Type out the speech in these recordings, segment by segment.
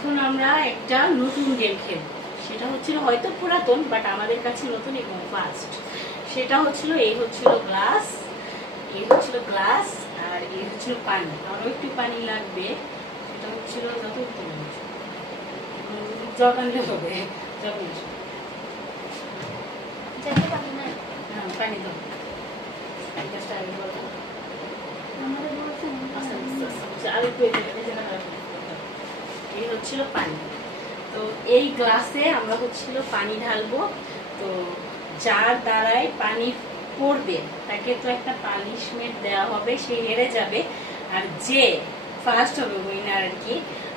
এখন আমরা একটা নতুন গেম খেলব। সেটা হচ্ছিল হয়তো পুরাতন, বাট আমাদের কাছে নতুন এবং ফাস্ট। সেটা হচ্ছিল এই হচ্ছিল গ্লাস, এই হচ্ছিল গ্লাস, আর এই হচ্ছিল পানি। আরও একটু পানি লাগবে, সেটা হচ্ছিল যত জগ আনলে হবে। জগ হ্যাঁ, পানি দাও। গ্যাসটা আগে বলো। আর একটু এই হচ্ছিল পানি। তো এই গ্লাসে আমরা হচ্ছিল পানি ঢালবো। তো যার দ্বারাই পানি পড়বে তাকে তো একটা পানিশমেন্ট দেওয়া হবে, সে হেরে যাবে। আর যে ফার্স্ট হবে উইনার আর কি,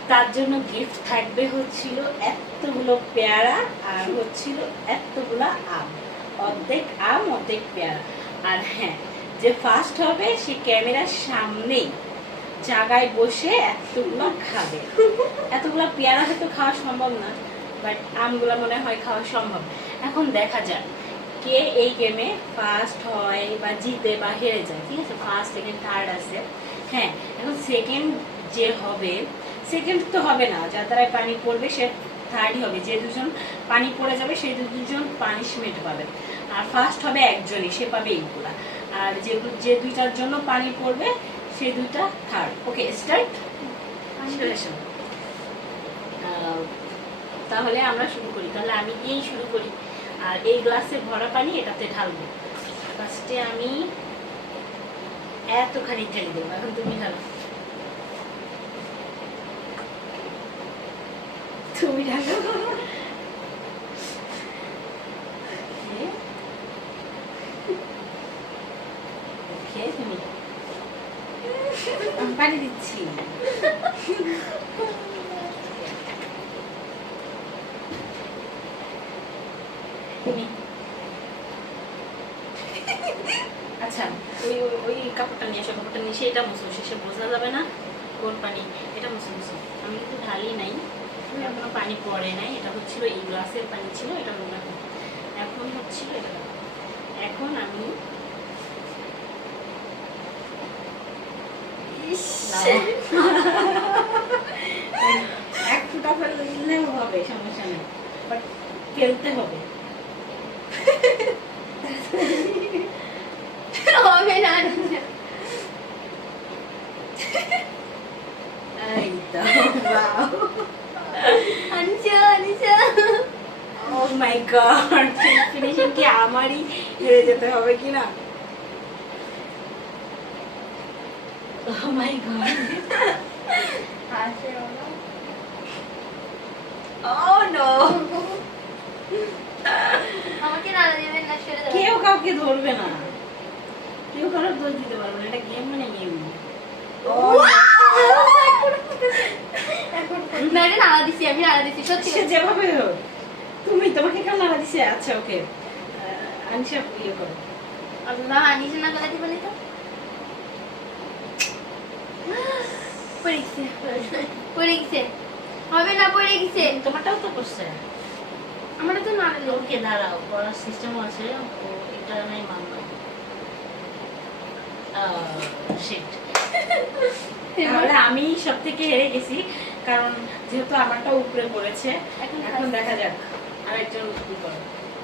তার জন্য গিফট থাকবে হচ্ছিল এতগুলো পেয়ারা আর হচ্ছিল এতগুলো আম। অর্ধেক আম অর্ধেক পেয়ারা। আর হ্যাঁ, যে ফার্স্ট হবে সে ক্যামেরার সামনেই জায়গায় বসে এতগুলো খাবে। এতগুলো পেয়ারা হয়তো খাওয়া সম্ভব না, বাট আমগুলো মনে হয় খাওয়া সম্ভব। এখন দেখা যাক কে এই গেমে ফার্স্ট হয় বা জিতে বা হেরে যায়। ঠিক আছে, ফার্স্ট সেকেন্ড থার্ড আছে। হ্যাঁ, এখন সেকেন্ড যে হবে, সেকেন্ড তো হবে না, যার দ্বারাই পানি পড়বে সে থার্ডই হবে। যে দুজন পানি পড়ে যাবে সেই দুজন পানিশমেন্ট পাবে। আর ফার্স্ট হবে একজনই, সে পাবে এইগুলা। আর যে দুইটার জন্য পানি পড়বে সেই দুইটা থার্ড। ওকে, স্টার্ট। তাহলে আমরা শুরু করি। তাহলে আমি এই শুরু করি। আর এই গ্লাসে ভরা পানি এটাতে ঢালবো। ফার্স্টে আমি এতখানি ঢেলে দেবো। এখন তুমি ঢালো। তুমি ঢালো। ওকে, তুমি পানি দিচ্ছি। তুমি আচ্ছা, ওই ওই কাপড়টা নিয়ে আসো, কাপড়টা নিয়ে এসে এটা মুছো, শেষে বোঝা যাবে না কোন পানি। এটা মুছো মুছো। আমি কিন্তু ঢালি নাই, এখনো পানি পড়ে নাই। এটা হচ্ছিল এই গ্লাসের পানি ছিল, এটা মনে হয় এখন হচ্ছিল এটা। এখন আমি এক ফুটা ফেললেও হবে, সমস্যা নেই, বাট ফেলতে হবে। হবে না। এই তো, wow. Anisha Anisha, Oh my god, finishing কি আমারই হেরে যেতে হবে কি না? Oh my god. আসে ওরা। Oh no. আমাকে নাড়া দেবেন না, সরে যাবেন। কেউ কাউকে ধরবে না, কেউ কারোর দোষ দিতে পারবে না। এটা গেম মানে গেম। এখন না, এটা নাড়া দিছি, আমি নাড়া দিছি সত্যি। সে যেভাবে হোক, তোমাকে কেন নাড়া দিছে? আচ্ছা ওকে, আনিশা ইয়ে করো। আল্লাহ, আনিশা না গলাতে বলি তো। পড়ে গেছে, পড়ে গেছে। হবে না, পড়ে গেছে। তোমারটাও তো করছে। আমারটা তো নাড়ালো। ওকে দাঁড়াও, করার সিস্টেম আছে, ও এটা নাই মানলো। শিট। তাহলে আমি সব থেকে হেরে গেছি, কারণ যেহেতু আমারটা উপরে পড়েছে। এখন দেখা যাক আরেকজন কি করে।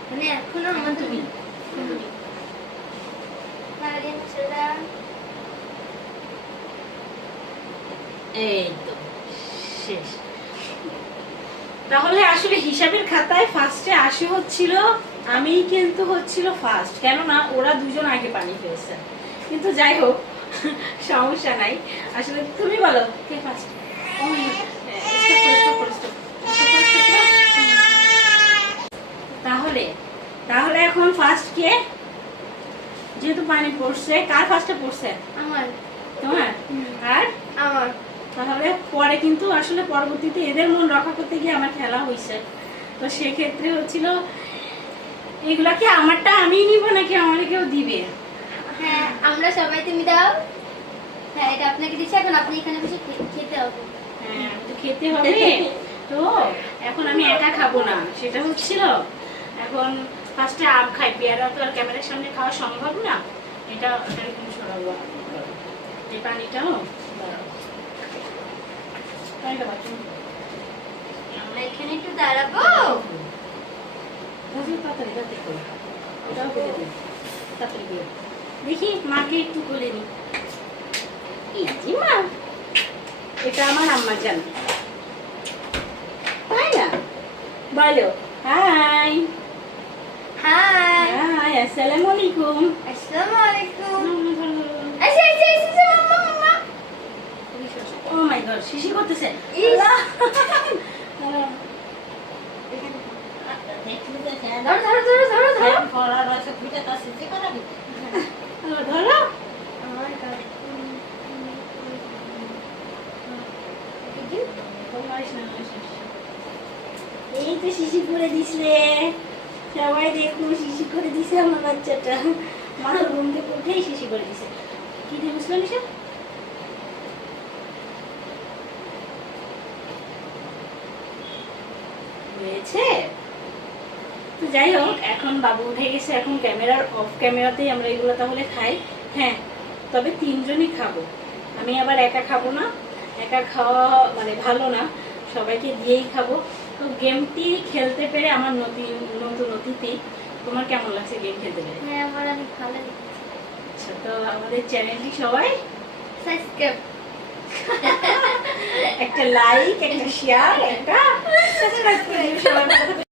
মানে এখনো এখন আমার তুমি নাড়া দিয়ে সেটা। এই তো শেষ। তাহলে আসলে হিসাবের খাতায় ফার্স্টে 80 হচ্ছিল, আমি কিন্তু হচ্ছিল ফার্স্ট, কেননা ওরা দুজন আগে পানি ফেলছে। কিন্তু যাই হোক, সমস্যা নাই। আসলে তুমি বলো কে ফার্স্ট। তাহলে তাহলে এখন ফার্স্ট কে? যেহেতু পানি পড়ছে, কার ফার্স্টে পড়ছে? আমার। তোমার? আর আমার। তাহলে পরে কিন্তু আসলে পরবর্তীতে এদের মন রক্ষা করতে গিয়ে আমার খেলা হয়েছে। তো সেক্ষেত্রে হচ্ছিল এগুলা কি আমারটা আমিই নিব নাকি আমার কেউ দিবে? হ্যাঁ, আমরা সবাই, তুমি দাও। হ্যাঁ, এটা আপনাকে দিচ্ছি, এখন আপনি এখানে বসে খেতে হবে। হ্যাঁ, তো খেতে হবে। তো এখন আমি একা খাবো না, সেটা হচ্ছিল। এখন ফার্স্টে আম খাই, পেয়ারা তো আর ক্যামেরার সামনে খাওয়া সম্ভব না। এটা এরকম সরাবো। এই পানিটাও দাঁড়াও, পানিটা বাথরুম। আমরা এখানে একটু দাঁড়াবো। তাড়াতাড়ি তাড়াতাড়ি করো। ওটাও করে দিই। তাড়াতাড়ি করে। দেখি মাকে একটু বলে নি। এই যে মা, এটা আমার আম্মা জান, তাই না? বলো হাই। হাই, হাই, আসসালামু আলাইকুম। আসসালামু আলাইকুম। আচ্ছা আচ্ছা আচ্ছা মাম্মা মাম্মা। ও মাই গড, শিশি করতেছে। ইস। আল্লাহ। ধরো ধরো ধরো ধরো ধরো। আল্লাহ, ধরো। আমার God. এই তো শিশি করে দিছে, সবাই দেখো শিশি করে দিছে আমার বাচ্চাটা। মা তো ঘুম থেকে উঠেই শিশি করে দিছে। কি দিয়ে বুঝলো নিশা? হয়েছে। তো যাই হোক, এখন বাবু উঠে গেছে, এখন ক্যামেরার অফ ক্যামেরাতেই আমরা এগুলো তাহলে খাই। হ্যাঁ, তবে তিনজনই খাবো, আমি আবার একা খাবো না, একা খাওয়া মানে ভালো না, সবাইকে দিয়েই খাবো। তো গেমটি খেলতে পেরে আমার নতুন অতিথি, তোমার কেমন লাগছে গেম খেলতে পেরে? হ্যাঁ আমার অনেক ভালো লাগছে। আচ্ছা, তো আমাদের চ্যানেলটি সবাই সাবস্ক্রাইব। একটা লাইক, একটা শেয়ার, একটা সাবস্ক্রাইব করে দিও সবাই।